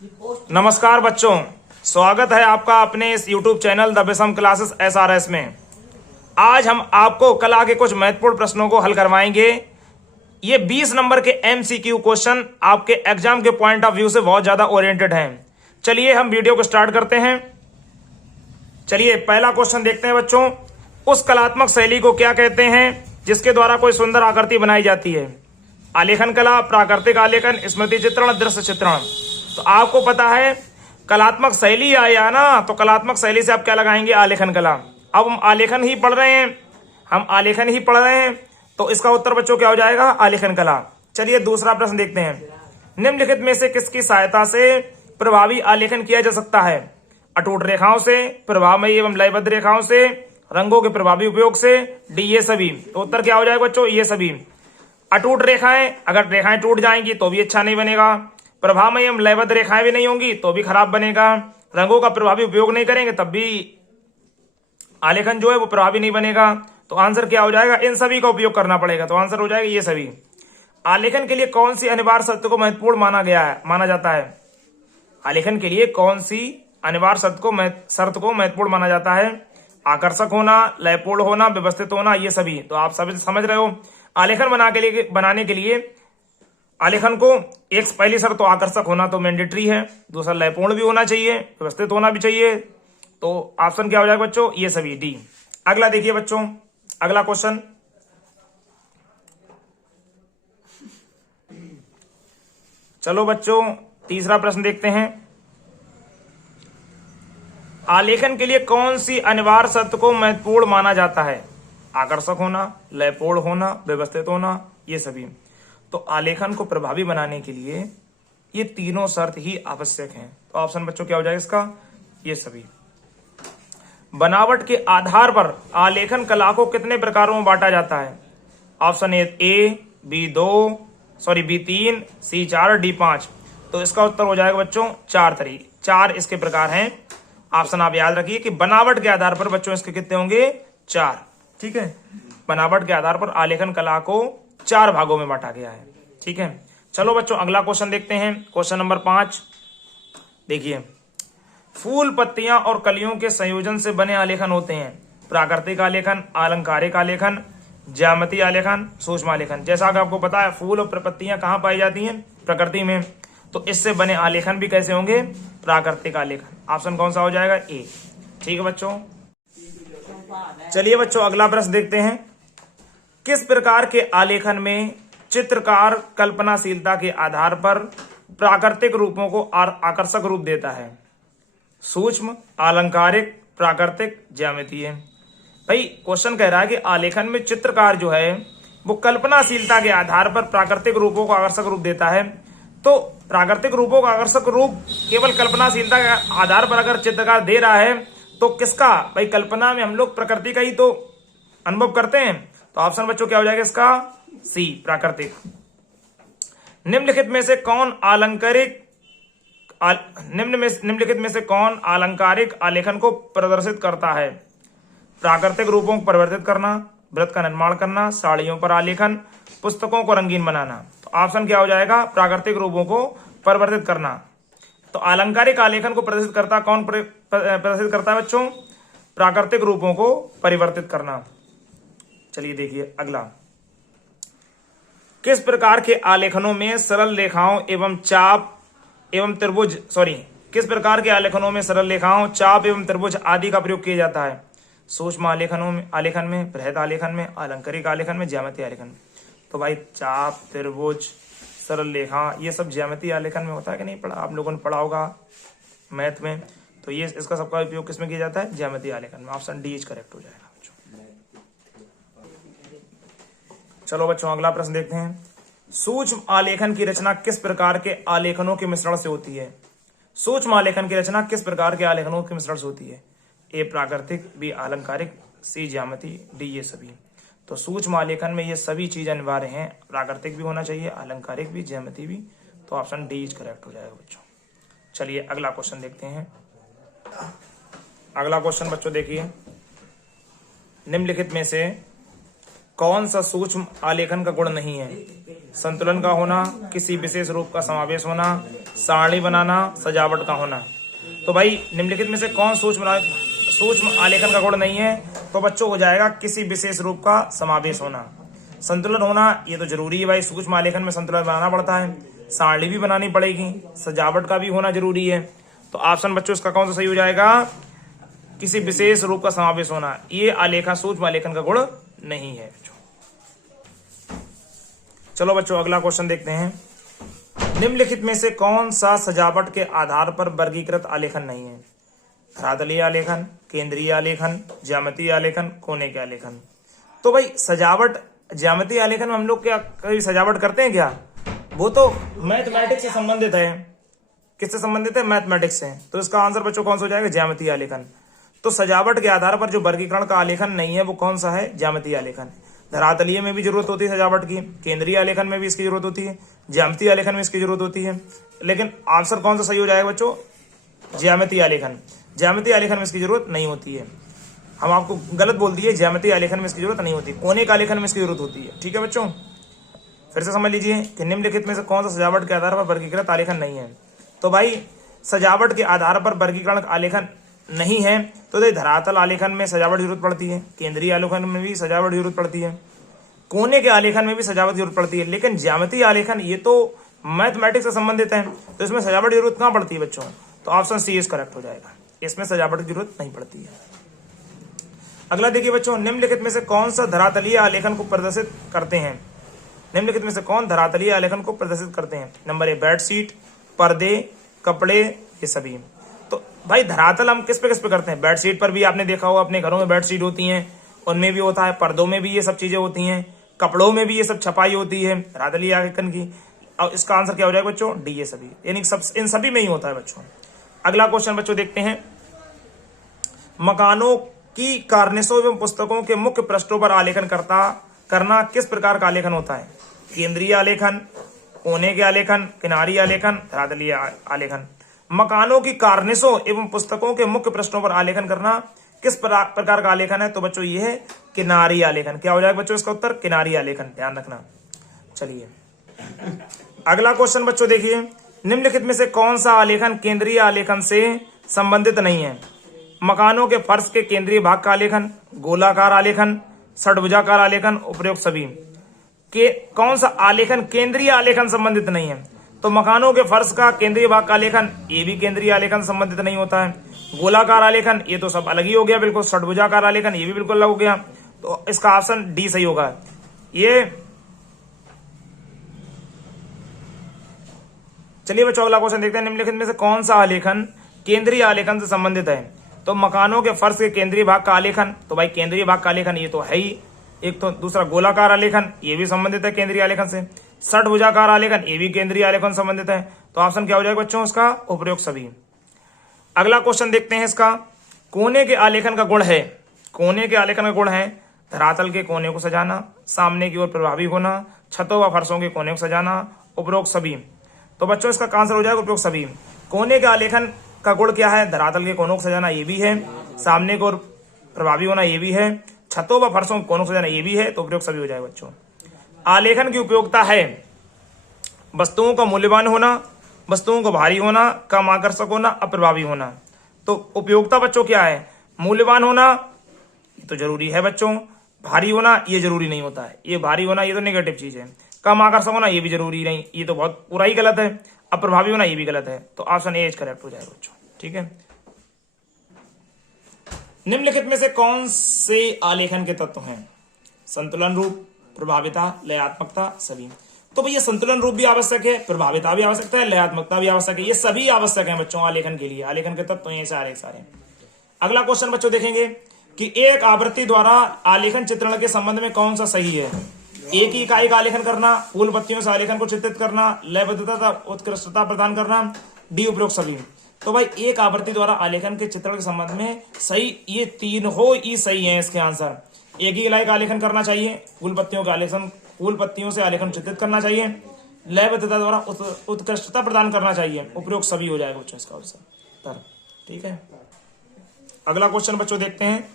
नमस्कार बच्चों, स्वागत है आपका अपने इस YouTube चैनल द बेसम क्लासेस SRS में। आज हम आपको कला के कुछ महत्वपूर्ण प्रश्नों को हल करवाएंगे। ये 20 नंबर के MCQ क्वेश्चन आपके एग्जाम के पॉइंट ऑफ व्यू से बहुत ज्यादा ओरिएंटेड हैं। चलिए हम वीडियो को स्टार्ट करते हैं। चलिए पहला क्वेश्चन देखते हैं बच्चों। उस कलात्मक शैली को क्या कहते हैं जिसके द्वारा कोई सुंदर आकृति बनाई जाती है? आलेखन कला, प्राकृतिक आलेखन, स्मृति चित्रण, दृश्य चित्रण। तो आपको पता है कलात्मक शैली आया ना, तो कलात्मक शैली से आप क्या लगाएंगे? आलेखन कला। अब हम आलेखन ही पढ़ रहे हैं, तो इसका उत्तर बच्चों क्या हो जाएगा? आलेखन कला। चलिए दूसरा प्रश्न देखते हैं। निम्नलिखित में से किसकी सहायता से प्रभावी आलेखन किया जा सकता है? अटूट रेखाओं से, प्रभावमयी एवं लयबद्ध रेखाओं से, रंगों के प्रभावी उपयोग से, डी ये सभी। तो उत्तर क्या हो जाएगा बच्चों? ये सभी। अटूट रेखाएं, अगर रेखाएं टूट जाएंगी तो भी अच्छा नहीं बनेगा। प्रभावमयी एवं लयबद्ध रेखाएं भी नहीं होंगी तो भी खराब बनेगा। रंगों का प्रभावी उपयोग नहीं करेंगे तब भी आलेखन जो है वो प्रभावी नहीं बनेगा। तो आंसर क्या हो जाएगा? इन सभी का उपयोग करना पड़ेगा। तो आंसर हो जाएगा ये सभी। आलेखन के लिए कौन सी अनिवार्य शर्त को महत्वपूर्ण माना जाता है? आलेखन के लिए कौन सी अनिवार्य शर्त को महत्वपूर्ण माना जाता है? आकर्षक होना, लयपूर्ण होना, व्यवस्थित होना, ये सभी। तो आप सभी समझ रहे हो आलेखन बनाने के लिए आलेखन को एक पहली शर्त तो आकर्षक होना तो मैंडेटरी है, दूसरा लयपूर्ण भी होना चाहिए, व्यवस्थित होना भी चाहिए। तो ऑप्शन क्या हो जाएगा बच्चों? ये सभी, डी। अगला देखिए बच्चों, अगला क्वेश्चन। चलो बच्चों तीसरा प्रश्न देखते हैं। आलेखन के लिए कौन सी अनिवार्य शर्त को महत्वपूर्ण माना जाता है? आकर्षक होना, लयपूर्ण होना, व्यवस्थित होना, ये सभी। तो आलेखन को प्रभावी बनाने के लिए ये तीनों शर्त ही आवश्यक हैं। तो ऑप्शन बच्चों क्या हो जाएगा इसका? ये सभी। बनावट के आधार पर आलेखन कला को कितने प्रकारों में बांटा जाता है? Option A B2, B3, C4, D5। तो इसका उत्तर हो जाएगा बच्चों चार इसके प्रकार हैं। ऑप्शन आप याद रखिए कि बनावट के आधार पर बच्चों इसके कितने होंगे? 4। ठीक है, बनावट के आधार पर आलेखन कला को 4 भागों में बांटा गया है। ठीक है, चलो बच्चों अगला क्वेश्चन देखते हैं। क्वेश्चन नंबर 5 देखिए। फूल, पत्तियां और कलियों के संयोजन से बने आलेखन होते हैं प्राकृतिक आलेखन, अलंकारिक आलेखन, ज्यामितीय आलेखन, सूक्ष्म आलेखन। जैसा कि आपको पता है फूल और पत्तियां कहां पाई जाती हैं? प्रकृति में। तो इससे बने आलेखन भी कैसे होंगे? प्राकृतिक आलेखन। ऑप्शन कौन सा हो जाएगा? ए। ठीक है बच्चों, चलिए बच्चों अगला प्रश्न देखते हैं। किस प्रकार के आलेखन में चित्रकार कल्पनाशीलता के आधार पर प्राकृतिक रूपों को आकर्षक रूप देता है? सूक्ष्म, अलंकारिक, प्राकृतिक, ज्यामितीय। भाई क्वेश्चन कह रहा है कि आलेखन में चित्रकार जो है वो कल्पनाशीलता के आधार पर प्राकृतिक रूपों को आकर्षक रूप देता है। तो प्राकृतिक रूपों का आकर्षक रूप केवल कल्पनाशीलता के आधार पर अगर चित्रकार दे रहा है तो किसका? भाई कल्पना में हम लोग प्रकृति का ही तो अनुभव करते हैं। तो ऑप्शन बच्चों क्या हो जाएगा इसका? सी, प्राकृतिक। निम्नलिखित में से कौन अलंकारिक आलेखन को प्रदर्शित करता है? प्राकृतिक रूपों को परिवर्तित करना, वृत्त का निर्माण करना, साड़ियों पर आलेखन, पुस्तकों को रंगीन बनाना। तो ऑप्शन क्या हो जाएगा? प्राकृतिक रूपों को परिवर्तित करना। तो अलंकारिक आलेखन को प्रदर्शित करता है बच्चों? प्राकृतिक रूपों को परिवर्तित करना। चलिए देखिए अगला। किस प्रकार के आलेखनों में सरल रेखाओं एवं चाप एवं त्रिभुज किस प्रकार के आलेखनों में सरल रेखाओं, चाप एवं त्रिभुज आदि का प्रयोग किया जाता है? सूक्ष्म आलेखन में, बृहद आलेखन में, अलंकारिक आलेखन में, ज्यामितीय आलेखन में। तो भाई चाप, त्रिभुज, सरल रेखा, ये सब ज्यामितीय आलेखन में होता है कि नहीं पढ़ा? आप लोगों ने पढ़ा होगा मैथ में। तो ये इसका सबका उपयोग किसमें किया जाता है? ज्यामितीय आलेखन में। ऑप्शन डी इज करेक्ट हो जाएगा बच्चों। चलो बच्चों अगला प्रश्न देखते हैं। सूक्ष्म आलेखन की रचना किस प्रकार के आलेखनों के मिश्रण से होती है? सूक्ष्म आलेखन की रचना किस प्रकार के आलेखनों के मिश्रण से होती है? ए प्राकृतिक, बी अलंकारिक, सी ज्यामितीय, डी ये सभी। तो सूक्ष्म आलेखन में ये सभी चीज अनिवार्य हैं। प्राकृतिक भी होना चाहिए, अलंकारिक भी, ज्यामितीय भी। तो ऑप्शन डी इज करेक्ट हो जाएगा बच्चों। चलिए अगला क्वेश्चन देखते हैं। अगला क्वेश्चन बच्चों देखिए। निम्नलिखित में से कौन सा सूक्ष्म आलेखन का गुण नहीं है? संतुलन का होना, किसी विशेष रूप का समावेश होना, सारणी बनाना, सजावट का होना। तो भाई निम्नलिखित में से कौन सूक्ष्म आलेखन का गुण नहीं है? तो बच्चों हो जाएगा किसी विशेष रूप का समावेश होना। संतुलन होना ये तो जरूरी है भाई, सूक्ष्म आलेखन में संतुलन बनाना पड़ता है, सारणी भी बनानी पड़ेगी, सजावट का भी होना जरूरी है। तो ऑप्शन बच्चों इसका कौन सा सही हो जाएगा? किसी विशेष रूप का समावेश होना। ये आलेखन सूक्ष्म आलेखन का गुण नहीं है। चलो बच्चों अगला क्वेश्चन देखते हैं। निम्नलिखित में से कौन सा सजावट के आधार पर वर्गीकृत आलेखन नहीं है? धरातलीय आलेखन, केंद्रीय आलेखन, ज्यामितीय आलेखन, कोने के आलेखन। तो भाई सजावट, ज्यामितीय आलेखन में हम लोग क्या कभी सजावट करते हैं क्या? वो तो मैथमेटिक्स से संबंधित है। किससे संबंधित है? मैथमेटिक्स से। तो इसका आंसर बच्चों कौन सा हो जाएगा? ज्यामितीय आलेखन। तो सजावट के आधार पर जो वर्गीकरण का आलेखन नहीं है वो कौन सा है? ज्यामितीय आलेखन। धरातलीय में भी जरूरत होती है सजावट की, केंद्रीय आलेखन में भी इसकी जरूरत होती है, ज्यामितीय आलेखन में इसकी जरूरत होती है, लेकिन आंसर कौन सा सही हो जाएगा बच्चों? ज्यामितीय आलेखन। ज्यामितीय आलेखन में इसकी जरूरत नहीं होती है। हम आपको गलत बोल दिए, ज्यामितीय आलेखन में इसकी जरूरत नहीं होती, कोने का आलेखन में इसकी जरूरत होती है। ठीक है बच्चों, फिर से समझ लीजिए कि निम्नलिखित में से कौन सा सजावट के आधार पर वर्गीकृत आलेखन नहीं है? तो भाई सजावट के आधार पर वर्गीकरण आलेखन नहीं है तो धरातल आलेखन में सजावट की जरूरत पड़ती है, केंद्रीय आलेखन में भी सजावट की जरूरत पड़ती है, कोने के आलेखन में भी सजावट की जरूरत पड़ती है, लेकिन ज्यामितीय आलेखन ये तो मैथमेटिक्स से संबंधित है, तो इसमें सजावट की जरूरत कहां पड़ती है बच्चों? तो ऑप्शन सी इज करेक्ट हो जाएगा, इसमें सजावट की जरूरत नहीं पड़ती है। अगला देखिए बच्चों, निम्नलिखित में से कौन सा धरातलीय आलेखन को प्रदर्शित करते हैं? निम्नलिखित में से कौन धरातलीय आलेखन को प्रदर्शित करते हैं? नंबर ए बेडशीट, पर्दे, कपड़े, ये सभी। तो भाई धरातल हम किस पे करते हैं? बेडशीट पर भी आपने देखा होगा, अपने घरों में बेडशीट होती हैं, उनमें भी होता है, पर्दों में भी ये सब चीजें होती हैं, कपड़ों में भी ये सब छपाई होती है धरातलीय आलेखन की। और इसका आंसर क्या हो जाएगा बच्चों? डी, ये सभी, यानी सब इन सभी में ही होता है बच्चों। अगला क्वेश्चन बच्चों देखते हैं, मकानों की कार्निशों एवं पुस्तकों के मुख्य पृष्ठों पर आलेखन करना किस प्रकार का आलेखन होता है? केंद्रीय आलेखन, कोने के आलेखन, किनारी आलेखन, धरातलीय आलेखन। मकानों की कार्निशों एवं पुस्तकों के मुख्य पृष्ठों पर आलेखन करना किस प्रकार का आलेखन है? तो बच्चों ये है किनारी आलेखन। क्या हो जाएगा बच्चों इसका उत्तर? किनारी आलेखन, ध्यान रखना। चलिए अगला क्वेश्चन बच्चों देखिए, निम्नलिखित में से कौन सा आलेखन केंद्रीय आलेखन से संबंधित नहीं है? मकानों के फर्श के केंद्रीय भाग का आलेखन, गोलाकार आलेखन, षड्भुजाकार आलेखन, उपरोक्त सभी। के कौन सा आलेखन केंद्रीय आलेखन संबंधित नहीं है? तो मकानों के फर्श का केंद्रीय भाग का आलेखन, ये भी केंद्रीय आलेखन संबंधित नहीं होता है। गोलाकार आलेखन ये तो सब अलग ही हो गया बिल्कुल। षड्भुजाकार आलेखन ये भी बिल्कुल अलग हो गया। तो इसका ऑप्शन डी सही होगा। ये चलिए बच्चों अगला क्वेश्चन देखते हैं, निम्नलिखित में से कौन सा आलेखन केंद्रीय आलेखन से संबंधित है? तो मकानों के फर्श के केंद्रीय भाग का आलेखन, तो भाई केंद्रीय भाग का आलेखन ये तो है ही एक। तो दूसरा गोलाकार आलेखन ये भी संबंधित है केंद्रीय आलेखन से। षड्भुजाकार आलेखन ये भी केंद्रीय आलेखन संबंधित है। तो ऑप्शन क्या हो जाएगा बच्चों उसका? उपरोक्त सभी। अगला क्वेश्चन देखते हैं इसका, कोने के आलेखन का गुण है। कोने के आलेखन का गुण है धरातल के कोने को सजाना, सामने की ओर प्रभावी होना, छतों व फर्शों के कोने को सजाना, उपरोक्त सभी। तो बच्चों इसका आंसर हो जाएगा उपरोक्त सभी। कोने के आलेखन का गुण क्या है? धरातल के कोनों को सजाना ये भी है, सामने की ओर प्रभावी होना ये भी है, छतों व फर्शों के कोनों को सजाना ये भी है। तो उपरोक्त सभी हो जाएगा बच्चों। आलेखन की उपयोगिता है वस्तुओं का मूल्यवान होना, वस्तुओं को भारी होना, कम आकर्षक होना, अप्रभावी होना। तो उपयोगिता बच्चों क्या है? मूल्यवान होना ये तो जरूरी है बच्चों, भारी होना ये जरूरी नहीं होता है। ये भारी होना ये तो नेगेटिव चीज है, कम आकर्षक होना ये भी जरूरी नहीं, ये तो बहुत पूरा ही गलत है, अप्रभावी होना ये भी गलत है। तो ऑप्शन ए करेक्ट हो जाएगा बच्चों। ठीक है, निम्नलिखित में से कौन से आलेखन के तत्व हैं? संतुलन रूप, प्रभाविता, लयात्मकता, सभी। तो भैया संतुलन रूप भी आवश्यक है, प्रभाविता भी आवश्यक है, लयात्मकता भी आवश्यक है, ये सभी आवश्यक है बच्चों आलेखन के लिए। आलेखन के तत्व ये सारे। अगला क्वेश्चन बच्चों देखेंगे कि एक आवृत्ति द्वारा आलेखन चित्रण के संबंध में कौन सा सही है? एक ही इकाई का आलेखन करना, फूल पत्तियों से आलेखन को चित्रित करना, लयबद्धता उत्कृष्टता प्रदान करना, डी उपरोक्त सभी। तो भाई एक आवृत्ति द्वारा आलेखन के चित्रण के संबंध में सही ये तीन हो ही सही है इसके आंसर। एक ही इकाई का आलेखन करना चाहिए, फूल पत्तियों से आलेखन चित्रित करना चाहिए, लयबद्धता द्वारा उत्कृष्टता प्रदान करना चाहिए, उपरोक्त सभी हो जाएगा बच्चों इसका आंसर। ठीक है, अगला क्वेश्चन बच्चों देखते हैं।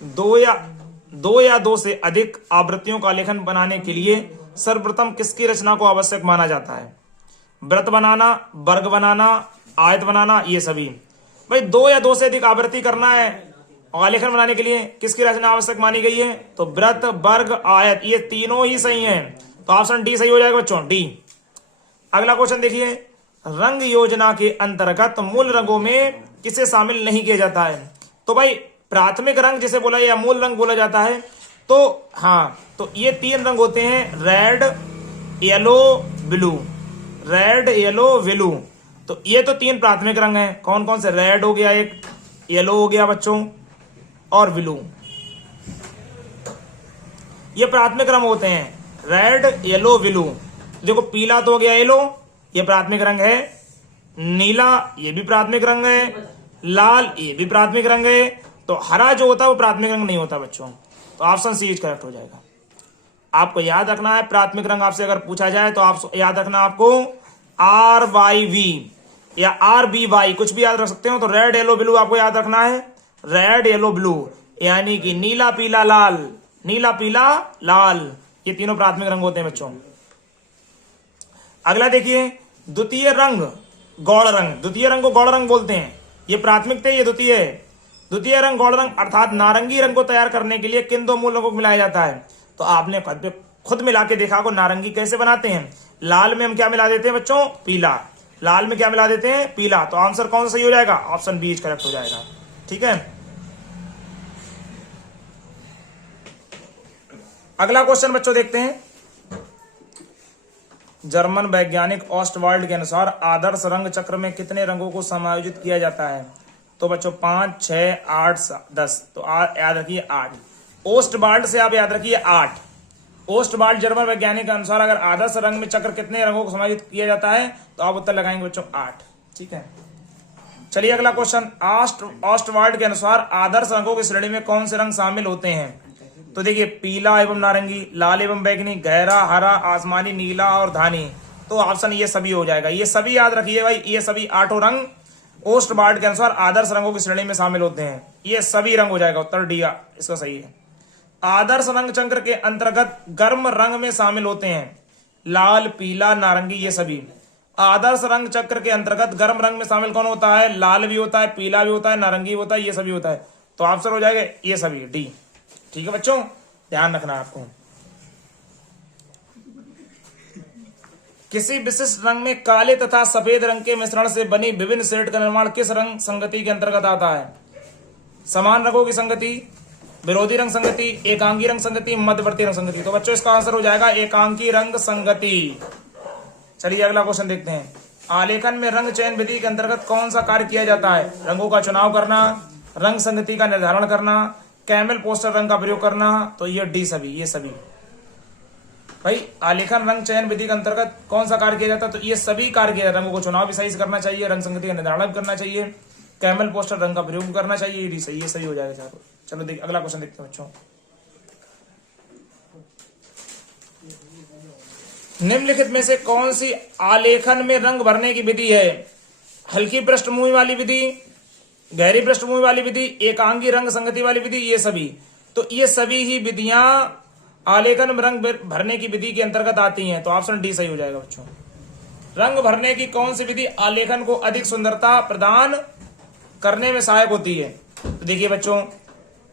दो या दो से अधिक आवृत्तियों का आलेखन बनाने के लिए सर्वप्रथम किसकी रचना को आवश्यक माना जाता है? वृत्त बनाना, वर्ग बनाना, आयत बनाना, ये सभी। भाई 2 या 2 से अधिक आवृत्ति करना है आलेखन बनाने के लिए किसकी रचना आवश्यक मानी गई है? तो वृत्त, वर्ग, आयत, ये तीनों ही सही हैं। तो ऑप्शन डी सही हो जाएगा बच्चों, डी। अगला क्वेश्चन देखिए, रंग योजना के अंतर्गत मूल रंगों में किसे शामिल नहीं किया जाता है? तो भाई प्राथमिक रंग जिसे बोला या मूल रंग बोला जाता है, तो हाँ, तो ये 3 रंग होते हैं, red, yellow, blue. Red, yellow, blue, तो ये तो 3 प्राथमिक रंग हैं। कौन कौन से? रेड हो गया एक, येलो हो गया बच्चों, और ब्लू। ये प्राथमिक रंग होते हैं, रेड, येलो, ब्लू। देखो पीला तो हो गया येलो, ये प्राथमिक रंग है। नीला ये भी प्राथमिक रंग है। लाल ये भी प्राथमिक रंग है। तो हरा जो होता है वो प्राथमिक रंग नहीं होता बच्चों। तो ऑप्शन सी इज करेक्ट हो जाएगा। आपको याद रखना है, प्राथमिक रंग आपसे अगर पूछा जाए तो आप याद रखना आपको RYV या RBY, कुछ भी याद रख सकते हो। तो रेड, येलो, ब्लू आपको याद रखना है, रेड, येलो, ब्लू, यानी कि नीला, पीला, लाल, नीला, पीला, लाल, ये तीनों प्राथमिक रंग होते हैं बच्चों। अगला देखिए, द्वितीय रंग गौड़ रंग। द्वितीय रंग को गौड़ रंग बोलते हैं। ये प्राथमिक थे, ये द्वितीय है। द्वितीय रंग गौड़ रंग अर्थात नारंगी रंग को तैयार करने के लिए किन 2 मूल रंगों को मिलाया जाता है? तो आपने खुद मिला के देखा को नारंगी कैसे बनाते हैं। लाल में हम क्या मिला देते हैं बच्चों? पीला। लाल में क्या मिला देते हैं? पीला। तो आंसर कौन सा सही हो जाएगा? ऑप्शन बी करेक्ट हो जाएगा। ठीक है, अगला क्वेश्चन बच्चों देखते हैं। जर्मन वैज्ञानिक ऑस्टवाल्ड के अनुसार आदर्श रंग चक्र में कितने रंगों को समायोजित किया जाता है? तो बच्चों 5, 6, 8, 10। तो याद रखिए 8। ओस्टवाल्ड से आप याद रखिए 8। ओस्टवाल्ड जर्मन वैज्ञानिक के अनुसार अगर आदर्श रंग में चक्र कितने रंगों को समायोजित किया जाता है, तो आप उत्तर लगाएंगे बच्चों 8। ठीक है, चलिए अगला क्वेश्चन। ऑस्टवाल्ड के अनुसार आदर्श रंगों की श्रेणी में कौन से रंग शामिल होते हैं? तो देखिए पीला एवं नारंगी, लाल एवं बैगनी, गहरा हरा, आसमानी, नीला और धानी। तो ऑप्शन ये सभी हो जाएगा। ये सभी याद रखिए भाई, ये सभी 8 रंग ओस्टवाल्ड के अनुसार आदर्श रंगों की श्रेणी में शामिल होते हैं। ये सभी रंग हो जाएगा, उत्तर डी इसका सही है। आदर्श रंग चक्र के अंतर्गत गर्म रंग में शामिल होते हैं लाल, पीला, नारंगी, ये सभी। आदर्श रंग चक्र के अंतर्गत गर्म रंग में शामिल कौन होता है? लाल भी होता है, पीला भी होता है, नारंगी होता है, ये सभी होता है। तो आंसर हो जाएगा ये सभी, डी। ठीक है बच्चों, ध्यान रखना आपको। किसी विशिष्ट रंग में काले तथा सफेद रंग के मिश्रण से बनी विभिन्न शेड का निर्माण किस रंग संगति के अंतर्गत आता है? समान रंगों की संगति, विरोधी रंग संगति, एकांकी रंग संगति, मध्यवर्ती रंग संगति। तो बच्चों इसका आंसर हो जाएगा एकांकी रंग संगति। चलिए अगला क्वेश्चन देखते हैं। आलेखन में रंग चयन विधि के अंतर्गत कौन सा कार्य किया जाता है? रंगों का चुनाव करना, रंग संगति का निर्धारण करना, कैमल पोस्टर रंग का प्रयोग करना। तो ये डी सभी, ये सभी भाई आलेखन रंग चयन विधि के अंतर्गत कौन सा कार्य किया जाता है? तो ये सभी कार्य किया जाता है। रंगों को चुनाव भी सही से करना चाहिए, रंग संगति का निर्धारण करना चाहिए, कैमल पोस्टर रंग का प्रयोग करना चाहिए, ये डी सही, ये सही हो जाएगा। चलो देखिए अगला क्वेश्चन देखते हैं बच्चों। निम्नलिखित में से कौन सी आलेखन में रंग भरने की विधि है? हल्की पृष्ठभूमि वाली विधि, गहरी पृष्ठभूमि वाली विधि, एकांगी रंग संगति वाली विधि, ये सभी। तो ये सभी ही विधियां आलेखन में रंग भरने की विधि के अंतर्गत आती हैं। तो ऑप्शन डी सही हो जाएगा बच्चों। रंग भरने की कौन सी विधि आलेखन को अधिक सुंदरता प्रदान करने में सहायक होती है? तो देखिए बच्चों,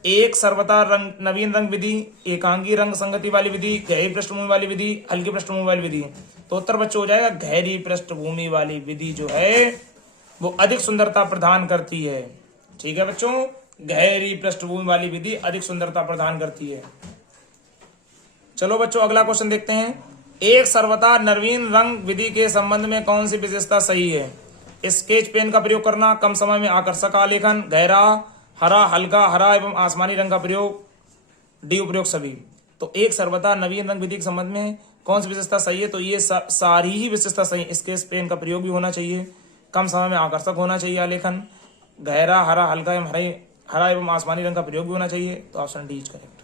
एक सर्वथा रंग नवीन रंग विधि, एकांगी रंग संगति वाली विधि, गहरी पृष्ठभूमि वाली विधि, हल्की पृष्ठभूमि वाली विधि। तो उत्तर बच्चों हो जाएगा गहरी पृष्ठभूमि वाली विधि जो है वो अधिक सुंदरता प्रदान करती है। ठीक है बच्चों, गहरी पृष्ठभूमि वाली विधि अधिक सुंदरता प्रदान करती है। चलो बच्चों अगला क्वेश्चन देखते हैं। एक सर्वथा नवीन रंग विधि के संबंध में कौन सी विशेषता सही है? स्केच पेन का प्रयोग करना, कम समय में आकर्षक आलेखन, गहरा हरा, हल्का हरा एवं आसमानी रंग का प्रयोग, डी उपयोग सभी। तो एक सर्वथा नवीन रंग विधि के संबंध में कौन सी विशेषता सही है? तो ये सारी ही विशेषता सही। स्केच पेन का प्रयोग भी होना चाहिए, कम समय में आकर्षक होना चाहिए आलेखन, गहरा हरा, हल्का एवं हरा एवं आसमानी रंग का प्रयोग भी होना चाहिए। तो ऑप्शन डी इज करेक्ट।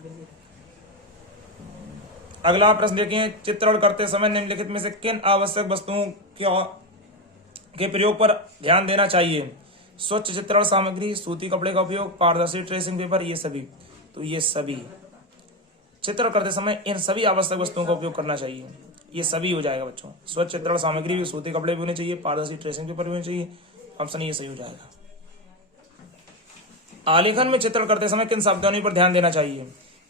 अगला प्रश्न देखें। चित्रण करते समय निम्नलिखित में से किन आवश्यक वस्तुओं के प्रयोग पर ध्यान देना चाहिए? स्वच्छ चित्रण सामग्री, सूती कपड़े का उपयोग, पारदर्शी ट्रेसिंग पेपर, ये सभी। तो ये सभी चित्र करते समय इन सभी आवश्यक वस्तुओं का उपयोग करना चाहिए। ये सभी हो जाएगा बच्चों। स्वच्छ चित्रण सामग्री भी, सूती कपड़े भी होने चाहिए, पारदर्शी ट्रेसिंग पेपर भी होने चाहिए। ऑप्शन ये सही हो जाएगा। आलेखन में चित्रण करते समय किन सावधानियों पर ध्यान देना चाहिए?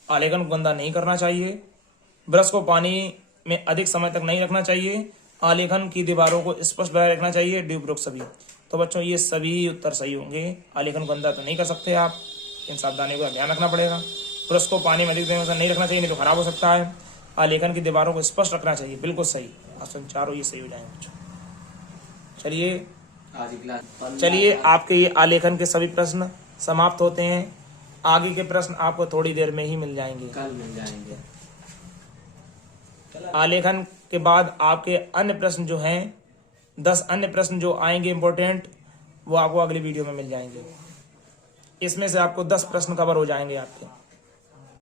आलेखन को गंदा नहीं करना चाहिए, ब्रश को पानी में अधिक समय तक नहीं रखना चाहिए, आलेखन की दीवारों को स्पष्ट बनाए रखना चाहिए, डी उपरोक्त सभी। तो बच्चों ये सभी उत्तर सही होंगे। आलेखन को गंदा तो नहीं कर सकते आप, इन सावधानियों का ध्यान रखना पड़ेगा। ब्रश को पानी में अधिक देर नहीं रखना चाहिए, नहीं तो खराब हो सकता है। आलेखन की दीवारों को स्पष्ट रखना चाहिए, बिल्कुल सही। ऑप्शन चारों ये सही हो जाएंगे बच्चों। चलिए आपके ये आलेखन के सभी प्रश्न समाप्त होते हैं। आगे के प्रश्न आपको थोड़ी देर में ही मिल जाएंगे, कल मिल जाएंगे। आलेखन के बाद आपके अन्य प्रश्न जो हैं, 10 अन्य प्रश्न जो आएंगे इंपॉर्टेंट, वो आपको अगली वीडियो में मिल जाएंगे। इसमें से आपको 10 प्रश्न कवर हो जाएंगे आपके।